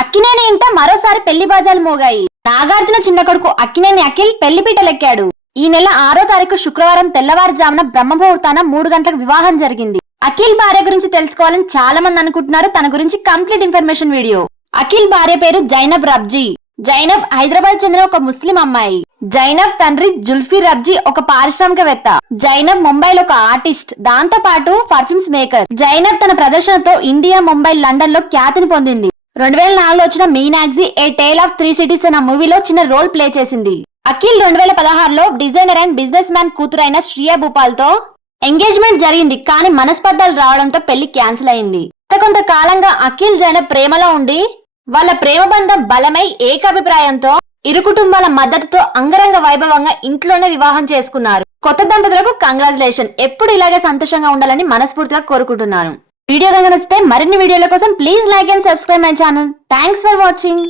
అక్కినేని ఇంట మరోసారి పెళ్లి బాజాలు మోగాయి. నాగార్జున చిన్న కొడుకు అక్కినేని అఖిల్ పెళ్లిపీటలెక్కాడు. ఈ నెల 6వ తారీఖు శుక్రవారం తెల్లవారుజామున బ్రహ్మముహూర్తాన 3 గంటలకు వివాహం జరిగింది. అఖిల్ భార్య గురించి తెలుసుకోవాలని చాలా మంది అనుకుంటున్నారు. తన గురించి కంప్లీట్ ఇన్ఫర్మేషన్ వీడియో. అఖిల్ భార్య పేరు జైనబ్ రబ్జీ. జైనబ్ హైదరాబాద్ చెందిన ఒక ముస్లిం అమ్మాయి. జైనబ్ తండ్రి జుల్ఫీ రబ్జీ ఒక పారిశ్రామికవేత్త. జైనబ్ ముంబైలో ఒక ఆర్టిస్ట్, దాంతో పాటు పర్ఫ్యూమ్స్ మేకర్. జైనబ్ తన ప్రదర్శనతో ఇండియా, ముంబై, లండన్ లో ఖ్యాతిని పొందింది. 2004లో వచ్చిన మీనాగ్జీ ఏ టేల్ ఆఫ్ 3 సిటీస్ అనే మూవీలో చిన్న రోల్ ప్లే చేసింది. అఖిల్ 2016లో డిజైనర్ అండ్ బిజినెస్ మ్యాన్ కూతురైన శ్రియా భూపాల్ తో ఎంగేజ్మెంట్ జరిగింది. కానీ మనస్పర్ధలు రావడంతో పెళ్లి క్యాన్సిల్ అయింది. కొంతకాలంగా అఖిల్ జైనబ్ ప్రేమలో ఉండి వాళ్ళ ప్రేమ బంధం బలమై ఏకాభిప్రాయంతో ఇరు కుటుంబాల మద్దతుతో అంగరంగ వైభవంగా ఇంట్లోనే వివాహం చేసుకున్నారు. కొత్త దంపతులకు కంగ్రాచులేషన్. ఎప్పుడు ఇలాగే సంతోషంగా ఉండాలని మనస్ఫూర్తిగా కోరుకుంటున్నాను. వీడియో కనుక నచ్చితే మరిన్ని వీడియోల కోసం please like and subscribe my channel. Thanks for watching.